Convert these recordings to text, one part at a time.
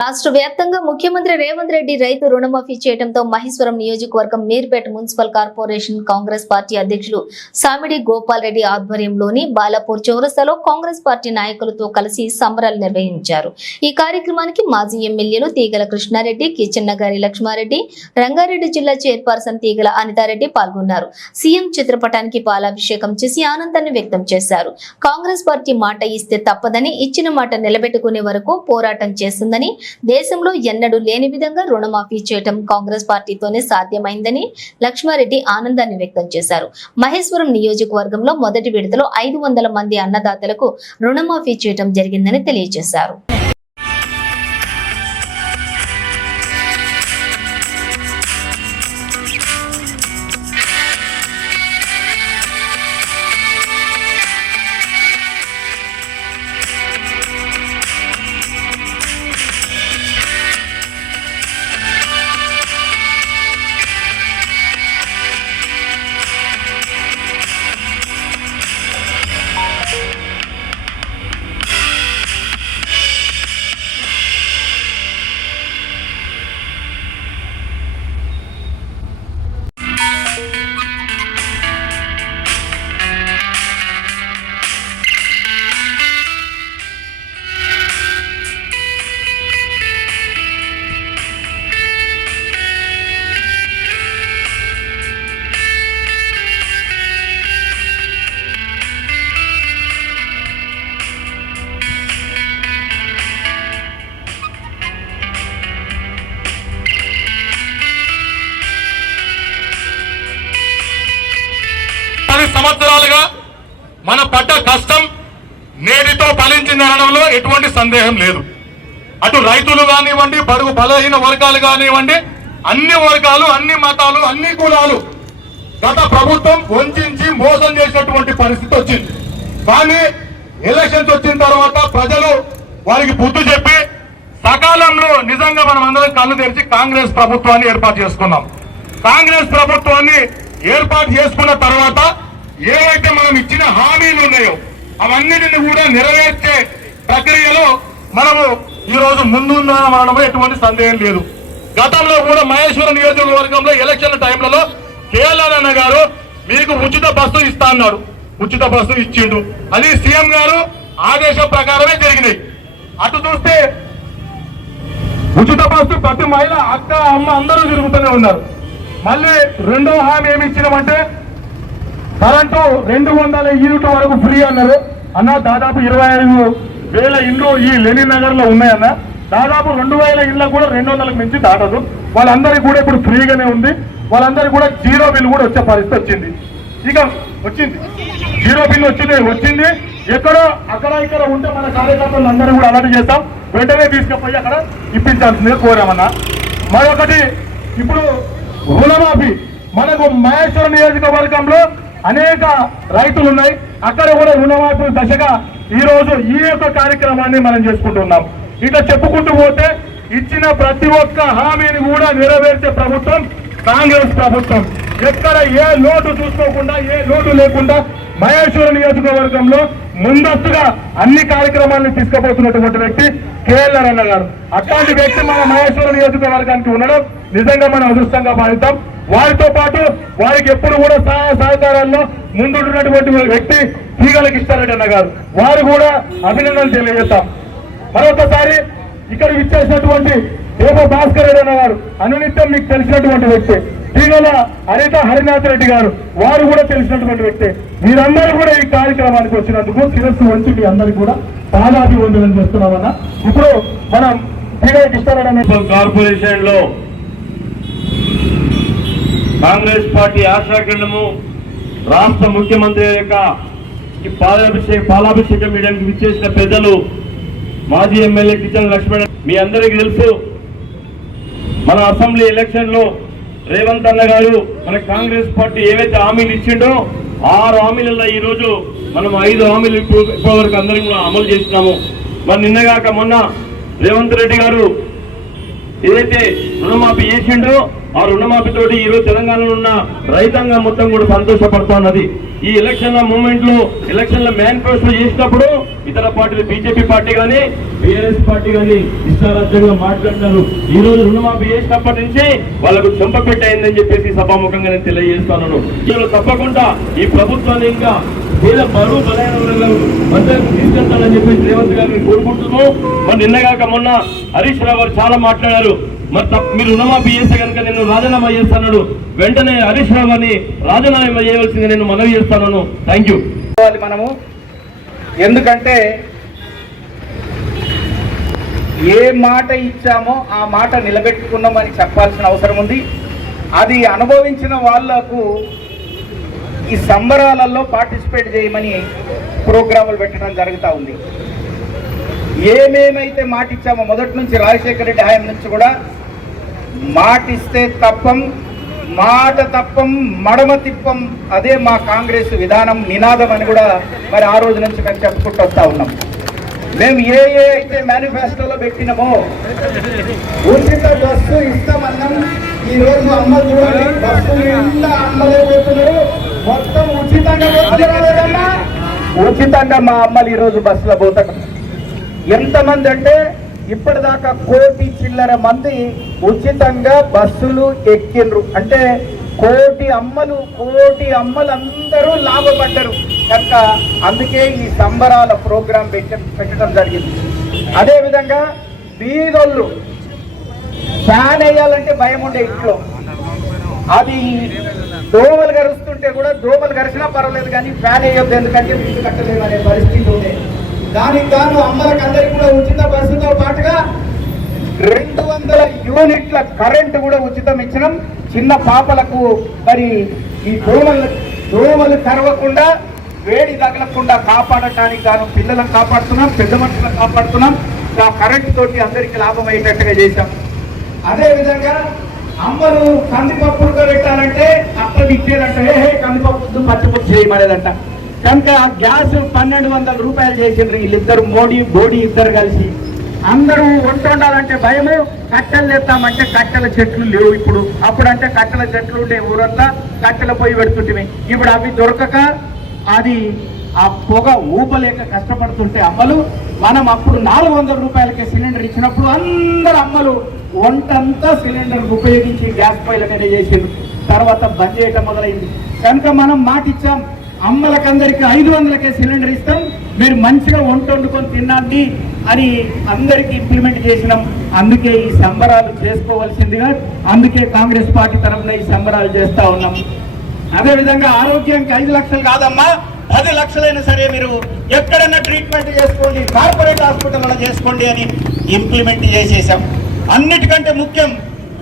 రాష్ట్ర వ్యాప్తంగా ముఖ్యమంత్రి రేవంత్ రెడ్డి రైతు రుణమాఫీ చేయడంతో మహేశ్వరం నియోజకవర్గం Meerpet municipal corporation Congress party అధ్యక్షులు సామిడి గోపాల్ రెడ్డి ఆధ్వర్యంలోని బాలాపూర్ చౌరస్తాలో కాంగ్రెస్ పార్టీ నాయకులతో కలిసి సంబరాలు నిర్వహించారు. ఈ కార్యక్రమానికి మాజీ ఎమ్మెల్యేలు తీగల కృష్ణారెడ్డి, కిచెన్నగారి లక్ష్మారెడ్డి, రంగారెడ్డి జిల్లా చైర్పర్సన్ తీగల అనితారెడ్డి పాల్గొన్నారు. సీఎం చిత్రపటానికి పాలాభిషేకం చేసి ఆనందాన్ని వ్యక్తం చేశారు. కాంగ్రెస్ పార్టీ మాట ఇస్తే తప్పదని, ఇచ్చిన మాట నిలబెట్టుకునే వరకు పోరాటం చేస్తుందని, దేశంలో ఎన్నడూ లేని విధంగా రుణమాఫీ చేయటం కాంగ్రెస్ పార్టీతోనే సాధ్యమైందని లక్ష్మారెడ్డి ఆనందాన్ని వ్యక్తం చేశారు. మహేశ్వరం నియోజకవర్గంలో మొదటి విడతలో 500 మంది అన్నదాతలకు రుణమాఫీ చేయటం జరిగిందని తెలియజేశారు. సంవత్సరాలుగా మన పడ్డ కష్టం నేటితో ఫలించిందనడంలో ఎటువంటి సందేహం లేదు. అటు రైతులు కానివ్వండి, బడుగు బలహీన వర్గాలు కానివ్వండి, అన్ని వర్గాలు, అన్ని మతాలు, అన్ని కులాలు గత ప్రభుత్వం వంచి మోసం చేసినటువంటి పరిస్థితి వచ్చింది. కానీ ఎలక్షన్స్ వచ్చిన తర్వాత ప్రజలు వారికి బుద్ధి చెప్పి సకాలంలో నిజంగా మనం అందరం కళ్ళు తెరిచి కాంగ్రెస్ ప్రభుత్వాన్ని ఏర్పాటు చేసుకున్నాం. కాంగ్రెస్ ప్రభుత్వాన్ని ఏర్పాటు చేసుకున్న తర్వాత ఏవైతే మనం ఇచ్చిన హామీలు ఉన్నాయో అవన్నిటిని కూడా నెరవేర్చే ప్రక్రియలో మనము ఈ రోజు ముందున్నామనడంలో ఎటువంటి సందేహం లేదు. గతంలో కూడా మహేశ్వరం నియోజకవర్గంలో ఎలక్షన్ టైంలలో కేఎల్ఆర్ గారు మీకు ఉచిత బస్సు ఇస్తా అన్నాడు. ఉచిత బస్సు ఇచ్చిండు. అది సీఎం గారు ఆదేశం ప్రకారమే జరిగినాయి. అటు చూస్తే ఉచిత బస్సు ప్రతి మహిళ, అక్క, అమ్మ అందరూ తిరుగుతూనే ఉన్నారు. మళ్ళీ రెండో హామీ ఏమి ఇచ్చినామంటే కరెంటు 200 యూనిట్ వరకు ఫ్రీ అన్నారు. అన్న దాదాపు 25,000 ఇండ్లు ఈ లెనిన్ నగర్ లో ఉన్నాయన్న. దాదాపు 2,000 ఇళ్ళ కూడా 200లకు మించి దాటదు. వాళ్ళందరికీ కూడా ఇప్పుడు ఫ్రీగానే ఉంది. వాళ్ళందరికీ కూడా జీరో బిల్ కూడా వచ్చే పరిస్థితి వచ్చింది. ఇక వచ్చింది జీరో బిల్ వచ్చింది. ఎక్కడో అక్కడ ఇక్కడ ఉంటే మన కార్యకర్తలు అందరూ కూడా అలర్ట్ చేస్తాం. వెంటనే తీసుకుపోయి అక్కడ ఇప్పించాల్సిందిగా కోరామన్నా. మరొకటి, ఇప్పుడు రుణమాఫీ మనకు మహేశ్వరం నియోజకవర్గంలో అనేక రైతులు ఉన్నాయి. అక్కడ కూడా రుణమాఫీ దశగా ఈ రోజు ఈ యొక్క కార్యక్రమాన్ని మనం చేసుకుంటున్నాం. ఇట్లా చెప్పుకుంటూ పోతే ఇచ్చిన ప్రతి ఒక్క హామీని కూడా నెరవేర్చే ప్రభుత్వం కాంగ్రెస్ ప్రభుత్వం. ఎక్కడ ఏ లోటు చూసుకోకుండా, ఏ లోటు లేకుండా మహేశ్వరం నియోజకవర్గంలో ముందస్తుగా అన్ని కార్యక్రమాలను తీసుకుపోతున్నటువంటి వ్యక్తి కేఎల్ఆర్ అన్న గారు. అట్లాంటి వ్యక్తి మన మహేశ్వరం నియోజకవర్గానికి ఉండడం నిజంగా మనం అదృష్టంగా భావిస్తాం. వారితో పాటు వారికి ఎప్పుడు కూడా సహాయ సహకారాల్లో ముందుంటున్నటువంటి వ్యక్తి తీగల కృష్ణారెడ్డి అన్న గారు. వారు కూడా అభినందనలు తెలియజేస్తాం. మరొకసారి ఇక్కడ ఇచ్చేసినటువంటి ఏమో భాస్కర్ రెడ్డి అన్న గారు అనునిత్యం మీకు తెలిసినటువంటి వ్యక్తి. తీగల హరిత హరినాథ్ రెడ్డి గారు, వారు కూడా తెలిసినటువంటి వ్యక్తి. మీరందరూ కూడా ఈ కార్యక్రమానికి వచ్చినందుకు శిరస్సు వంచి మీ అందరికీ కూడా పాదాభివందనం చేస్తున్నామన్నా. ఇప్పుడు మనం తీగల కృష్ణారెడ్డి అన్న కార్పొరేషన్ లో కాంగ్రెస్ పార్టీ ఆశాకిరణము రాష్ట్ర ముఖ్యమంత్రి యొక్క ఈ పాలాభిషేకం చేయడానికి విచ్చేసిన పెద్దలు మాజీ ఎమ్మెల్యే కిచెన్ లక్ష్మణ్. మీ అందరికీ తెలుసు, మన అసెంబ్లీ ఎలక్షన్ లో రేవంత్ అన్న గారు మన కాంగ్రెస్ పార్టీ ఏవైతే హామీలు ఇచ్చిండో 6 హామీలలో ఈ రోజు మనం 5 హామీలు ఇప్పటివరకు అందరం కూడా అమలు చేసినాము. మరి నిన్నగాక మొన్న రేవంత్ రెడ్డి గారు ఏదైతే రుణమాఫీ చేసిండో ఆ రుణమాఫీ తోటి ఈరోజు తెలంగాణలో ఉన్న రైతాంగం మొత్తం కూడా సంతోషపడుతున్నది. ఈ ఎలక్షన్ల మూమెంట్ లో ఎలక్షన్ల మేనిఫెస్టో చేసినప్పుడు ఇతర పార్టీలు బీజేపీ పార్టీ కానీ బీఆర్ఎస్ పార్టీ కానీ ఇష్టారాజ్యంగా మాట్లాడినారు. ఈ రోజు రుణమాఫీ చేసినప్పటి నుంచి వాళ్ళకు చెంపపెట్టయిందని చెప్పేసి సభాముఖంగా నేను తెలియజేస్తున్నాను. ఇందులో తప్పకుండా ఈ ప్రభుత్వాన్ని ఇంకా పేద బరువు బలైన మద్దతు తీసుకెళ్తానని చెప్పేసి రేవంత్ గారిని కోరుకుంటున్నాము. మరి నిన్నగాక మొన్న హరీష్ రావు గారు చాలా మాట్లాడారు. మరి మీరు రుణమాఫీ చేస్తే కనుక నేను రాజీనామా చేస్తాను. వెంటనే హరీష్ రావు గారిని రాజీనామా చేయవలసింది నేను మనవి చేస్తాను. Thank you. మనము ఎందుకంటే ఏ మాట ఇచ్చామో ఆ మాట నిలబెట్టుకున్నామని చెప్పాల్సిన అవసరం ఉంది. అది అనుభవించిన వాళ్లకు ఈ సంబరాలలో పార్టిసిపేట్ చేయమని ప్రోగ్రాములు పెట్టడం జరుగుతూ ఉంది. ఏమేమైతే మాట ఇచ్చామో మొదటి నుంచి రాజశేఖర రెడ్డి హయాం నుంచి కూడా మాటిస్తే తప్పం, మాట తప్పం, మడమ తిప్పం, అదే మా కాంగ్రెస్ విధానం నినాదం అని కూడా మరి ఆ రోజు నుంచి మేము చెప్పుకుంటూ వస్తూ ఉన్నాం. మేము ఏ అయితే మేనిఫెస్టోలో పెట్టినామో ఉచిత బస్సు ఇస్తామన్నాం. ఈ రోజు అమ్మలు చూడండి, బస్సులు ఇలా అమ్మలేకపోతున్నారు. మొత్తం ఉచితంగా మా అమ్మలు ఈరోజు బస్సులో పోతారు. ఎంతమంది అంటే ఇప్పటిదాకా 1 కోటి చిల్లర మంది ఉచితంగా బస్సులు ఎక్కిండ్రు. అంటే 1 కోటి అమ్మలు అందరూ లాభపడ్డారు కనుక అందుకే ఈ సంబరాల ప్రోగ్రాం పెట్టడం జరిగింది. అదేవిధంగా బీదోళ్ళు ఫ్యాన్ వేయాలంటే భయం ఉండే ఇంట్లో, అది దోమలు గరుస్తుంటే కూడా దోమలు గరిచినా పర్వాలేదు కానీ ఫ్యాన్ వేయొద్దు ఎందుకంటే బిల్లు కట్టలేదు అనే పరిస్థితి ఉంది. దానికి గాను అమ్మలకు అందరికీ కూడా ఉచిత బస్సుతో పాటుగా 200 యూనిట్ల కరెంటు కూడా ఉచితం ఇచ్చినాం. చిన్న పాపలకు మరి ఈ దోమలు కరవకుండా వేడి తగలకుండా కాపాడటానికి గాను పిల్లలను కాపాడుతున్నాం, పెద్ద మనుషులను కాపాడుతున్నాం. ఆ కరెంటు తోటి అందరికీ లాభం అయ్యేటట్టుగా చేశాం. అదేవిధంగా అమ్మలు కందిపప్పులు పెట్టాలంటే అక్కడ ఇచ్చేదంట, కందిపప్పు పచ్చిపప్పు చేయమనేదంట. కనుక ఆ గ్యాస్ 1200 రూపాయలు చేసిండ్రు వీళ్ళిద్దరు, బోడీ ఇద్దరు కలిసి. అందరూ వంట వండాలంటే భయము, కట్టెలు తెస్తామంటే కట్టెల చెట్లు లేవు ఇప్పుడు. అప్పుడంటే కట్టెల చెట్లు ఉండే ఊరంతా కట్టెల పొయ్యి పెడుతుంటే ఇప్పుడు అవి దొరకక అది ఆ పొగ ఊపలేక కష్టపడుతుంటే అమ్మలు, మనం అప్పుడు 400 రూపాయలకే సిలిండర్ ఇచ్చినప్పుడు అందరు అమ్మలు వంటంతా సిలిండర్ ఉపయోగించి గ్యాస్ పొయ్యిల మీద చేసిండ్రు. తర్వాత బంద్ చేయటం మొదలైంది. కనుక మనం మాట ఇచ్చాం, అమ్మలకందరికి 500కే సిలిండర్ ఇస్తాం, మీరు మంచిగా వంట వండుకొని తినండి అని అందరికీ ఇంప్లిమెంట్ చేసినాం. అందుకే ఈ సంబరాలు చేసుకోవాల్సిందిగా, అందుకే కాంగ్రెస్ పార్టీ తరఫున ఈ సంబరాలు చేస్తా ఉన్నాం. అదేవిధంగా ఆరోగ్యానికి 5 లక్షలు కాదమ్మా, 10 లక్షలైనా సరే మీరు ఎక్కడన్నా ట్రీట్మెంట్ చేసుకోండి, కార్పొరేట్ హాస్పిటల్లో చేసుకోండి అని ఇంప్లిమెంట్ చేసేసాం. అన్నిటికంటే ముఖ్యం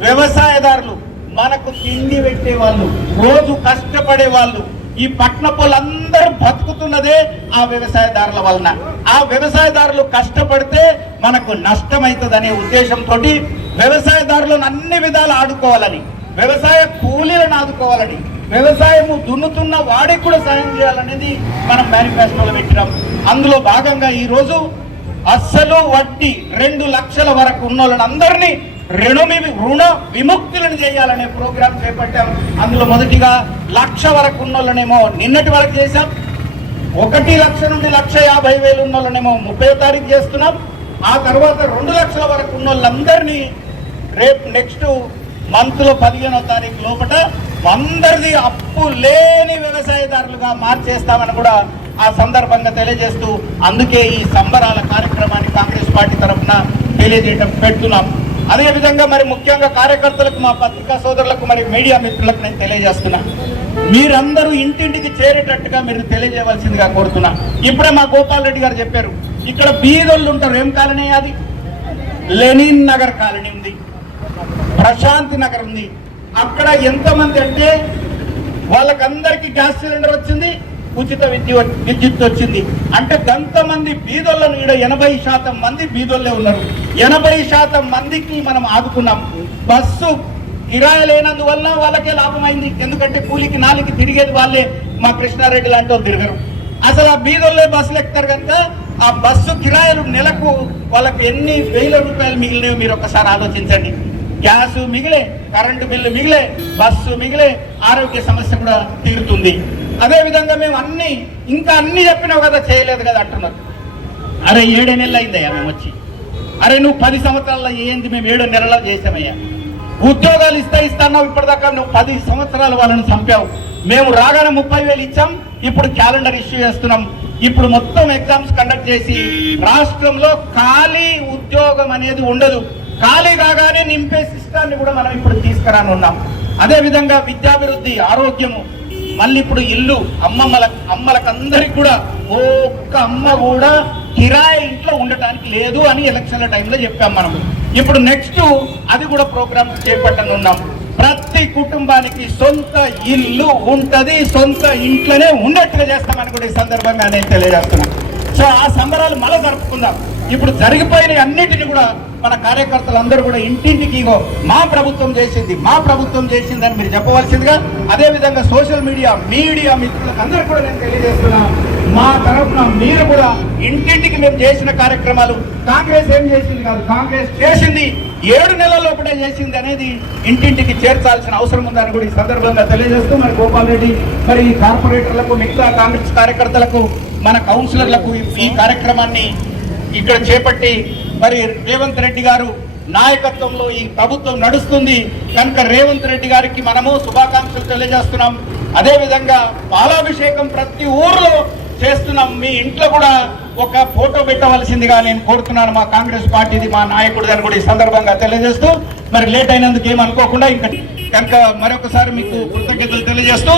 వ్యవసాయదారులు, మనకు తిండి పెట్టే వాళ్ళు, రోజు కష్టపడే వాళ్ళు, ఈ పట్టణపులందరూ బతుకుతున్నదే ఆ వ్యవసాయదారుల వలన. ఆ వ్యవసాయదారులు కష్టపడితే మనకు నష్టమవుతుందనే ఉద్దేశంతో వ్యవసాయదారులను అన్ని విధాలు ఆదుకోవాలని, వ్యవసాయ కూలీలను ఆదుకోవాలని, వ్యవసాయము దున్నుతున్న వాడికి కూడా సాయం చేయాలనేది మనం మేనిఫెస్టోలో పెట్టినాం. అందులో భాగంగా ఈరోజు అస్సలు వడ్డీ 2 లక్షల వరకు ఉన్న వాళ్ళని అందరినీ రుణ విముక్తులను చేయాలనే ప్రోగ్రాం చేపట్టాం. అందులో మొదటిగా 1 లక్ష వరకు ఉన్న వాళ్ళనేమో నిన్నటి వరకు చేశాం. 1 లక్ష నుండి 1,50,000 ఉన్న వాళ్ళనేమో 30వ తారీఖు చేస్తున్నాం. ఆ తర్వాత 2 లక్షల వరకు ఉన్న వాళ్ళందరినీ రేపు నెక్స్ట్ మంత్ లో 15వ తారీఖు లోపల అందరిది అప్పు లేని వ్యవసాయదారులుగా మార్చేస్తామని కూడా ఆ సందర్భంగా తెలియజేస్తూ, అందుకే ఈ సంబరాల కార్యక్రమాన్ని కాంగ్రెస్ పార్టీ తరఫున తెలియజేయడం పెడుతున్నాం. అదేవిధంగా మరి ముఖ్యంగా కార్యకర్తలకు, మా పత్రికా సోదరులకు, మరి మీడియా మిత్రులకు నేను తెలియజేస్తున్నా, మీరందరూ ఇంటింటికి చేరేటట్టుగా మీరు తెలియజేయవలసిందిగా కోరుతున్నా. ఇప్పుడే మా గోపాల్ రెడ్డి గారు చెప్పారు, ఇక్కడ బీదోళ్ళు ఉంటారు. ఏం కాలనీ అది? లెనిన్ నగర్ కాలనీ ఉంది, ప్రశాంతి నగర్ ఉంది. అక్కడ ఎంతమంది అంటే వాళ్ళకందరికీ గ్యాస్ సిలిండర్ వచ్చింది, ఉచిత విద్యుత్ వచ్చింది. అంటే కొంతమంది బీదోళ్ళను ఈడ 80% మంది బీదోళ్ళే ఉన్నారు. 80% మందికి మనం ఆదుకున్నాం. బస్సు కిరాయి లేనందువల్ల వాళ్ళకే లాభమైంది. ఎందుకంటే కూలికి నాలికి తిరిగేది వాళ్ళే, మా కృష్ణారెడ్డి లాంటి వాళ్ళు తిరగరు. అసలు ఆ బీదోళ్ళే బస్సులు ఎక్కుతారు కనుక ఆ బస్సు కిరాయిలు నెలకు వాళ్ళకి ఎన్ని వేల రూపాయలు మిగిలినవి మీరు ఒకసారి ఆలోచించండి. గ్యాస్ మిగిలే, కరెంటు బిల్లు మిగిలే, బస్సు మిగిలే, ఆరోగ్య సమస్య కూడా తీరుతుంది. అదే విధంగా మేము ఇంకా అన్ని చెప్పినావు కదా, చేయలేదు కదా అంటున్నారు. అరే 7 నెలలు అయిందయ్యా మేము వచ్చి. అరే నువ్వు 10 సంవత్సరాల్లో ఏంది, మేము 7 నెలల్లో చేసామయ్యా. ఉద్యోగాలు ఇస్తాన్నావు, ఇప్పటిదాకా నువ్వు 10 సంవత్సరాలు వాళ్ళని చంపావు. మేము రాగానే 30,000 ఇచ్చాం, ఇప్పుడు క్యాలెండర్ ఇష్యూ చేస్తున్నాం. ఇప్పుడు మొత్తం ఎగ్జామ్స్ కండక్ట్ చేసి రాష్ట్రంలో ఖాళీ ఉద్యోగం అనేది ఉండదు, ఖాళీ కాగానే నింపే సిస్టాన్ని కూడా మనం ఇప్పుడు తీసుకురానున్నాం. అదే విధంగా విద్యాభివృద్ధి, ఆరోగ్యము, మళ్ళీ ఇప్పుడు ఇల్లు అమ్మలకందరికి కూడా ఒక్క అమ్మ కూడా కిరాయి ఇంట్లో ఉండటానికి లేదు అని ఎలక్షన్ల టైంలో చెప్పాం మనం. ఇప్పుడు నెక్స్ట్ అది కూడా ప్రోగ్రామ్ చేపట్టనున్నాం. ప్రతి కుటుంబానికి సొంత ఇల్లు ఉంటది, సొంత ఇంట్లోనే ఉన్నట్టుగా చేస్తామని కూడా ఈ సందర్భంగా నేను తెలియజేస్తున్నాను. సో ఆ సంబరాలు మళ్ళీ జరుపుకుందాం. ఇప్పుడు జరిగిపోయిన అన్నిటిని కూడా మన కార్యకర్తలందరూ కూడా ఇంటింటికి మా ప్రభుత్వం చేసింది అని మీరు చెప్పవలసిందిగా, అదే విధంగా సోషల్ మీడియా మిత్రులకు అందరూ కూడా నేను తెలియజేస్తున్నా, మా తరఫున మీరు కూడా ఇంటింటికి మేము చేసిన కార్యక్రమాలు కాంగ్రెస్ ఏం చేసింది కాదు, కాంగ్రెస్ చేసింది 7 నెలల లోపలే చేసింది అనేది ఇంటింటికి చేర్చాల్సిన అవసరం ఉందని కూడా ఈ సందర్భంగా తెలియజేస్తూ, మరి గోపాల్ రెడ్డి, మరి ఈ కార్పొరేటర్లకు, మిగతా కాంగ్రెస్ కార్యకర్తలకు, మన కౌన్సిలర్లకు ఈ కార్యక్రమాన్ని ఇక్కడ చేపట్టి మరి రేవంత్ రెడ్డి గారు నాయకత్వంలో ఈ ప్రభుత్వం నడుస్తుంది కనుక రేవంత్ రెడ్డి గారికి మనము శుభాకాంక్షలు తెలియజేస్తున్నాం. అదే విధంగా పాలాభిషేకం ప్రతి ఊర్లో చేస్తున్నాం. మీ ఇంట్లో కూడా ఒక ఫోటో పెట్టవలసిందిగా నేను కోరుతున్నాను. మా కాంగ్రెస్ పార్టీది, మా నాయకుడు అని కూడా ఈ సందర్భంగా తెలియజేస్తూ, మరి లేట్ అయినందుకు ఏమనుకోకుండా ఇంకా కనుక మరొకసారి మీకు కృతజ్ఞతలు తెలియజేస్తూ